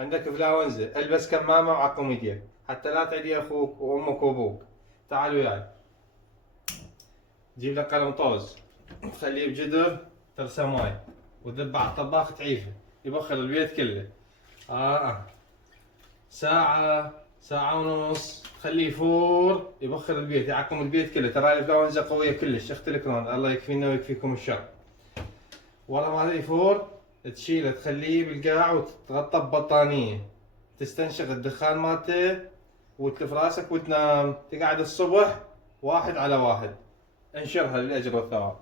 عندك انفلونزا، البس كمامة وعقم يديك حتى لا تعدي اخوك وامك وابوك. تعال وياي. جيب لك قلم طوز وخليه بجدر ترسم ماي وذب على الطباخ تعيفه يبخر البيت كله. ساعة ساعة ونص خليه يفور يبخر البيت يعقم البيت كله. ترى الانفلونزا قوية كلش، اخت الكرون الله يكفينا ويكفيكم الشر. والله ما يفور تشيله تخليه بالقاع وتغطى ببطانية تستنشق الدخان مالته وتلف راسك وتنام. تقعد الصبح واحد على واحد. انشرها للأجر والثواب.